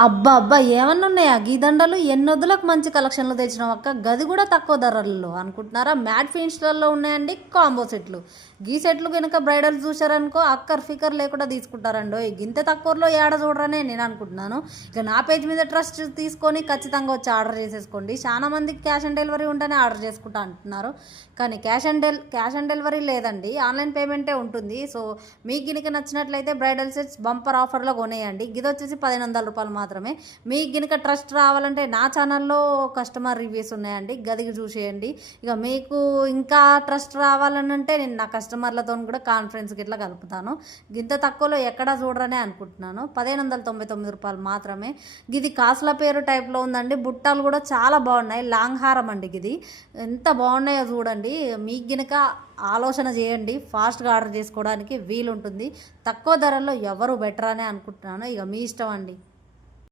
అబ్బా అబ్బా ఏమన్నా ఉన్నాయా గీ దండలు ఎన్నొద్దులకు మంచి కలెక్షన్లు తెచ్చినాం అక్క. గది కూడా తక్కువ ధరల్లో అనుకుంటున్నారా? మ్యాట్ ఫినిష్లలో ఉన్నాయండి కాంబో సెట్లు. గీ సెట్లు కనుక బ్రైడల్ చూసారనుకో అక్కర్ ఫికర్ లేకుండా తీసుకుంటారండో. గింత తక్కువలో ఏడ చూడరనే నేను అనుకుంటున్నాను. ఇక నా పేజ్ మీద ట్రస్ట్ తీసుకొని ఖచ్చితంగా వచ్చి ఆర్డర్ చేసేసుకోండి. చాలా మందికి క్యాష్ ఆన్ డెలివరీ ఉంటేనే ఆర్డర్ చేసుకుంటా అంటున్నారు, కానీ క్యాష్ ఆన్ డెలివరీ లేదండి, ఆన్లైన్ పేమెంటే ఉంటుంది. సో మీకు గినక నచ్చినట్లయితే బ్రైడల్ సెట్స్ బంపర్ ఆఫర్లో కొనేయండి. గిది వచ్చేసి 1500 రూపాయలు మాత్రమే. మీకు గినక ట్రస్ట్ రావాలంటే నా ఛానల్లో కస్టమర్ రివ్యూస్ ఉన్నాయండి, గదికి చూసేయండి. ఇక మీకు ఇంకా ట్రస్ట్ రావాలని అంటే నేను నా కస్టమర్లతో కూడా కాన్ఫరెన్స్కి ఇట్లా కలుపుతాను. గింత తక్కువలో ఎక్కడా చూడరనే అనుకుంటున్నాను. 1599 రూపాయలు మాత్రమే. గిది కాసుల పేరు టైప్లో ఉందండి. బుట్టాలు కూడా చాలా బాగున్నాయి. లాంగ్ హారం అండి గిది. ఎంత బాగున్నాయో చూడండి. మీకు గినక ఆలోచన చేయండి, ఫాస్ట్గా ఆర్డర్ చేసుకోవడానికి వీలుంటుంది. తక్కువ ధరల్లో ఎవరు బెటర్ అనే అనుకుంటున్నాను. ఇక మీ ఇష్టం అండి.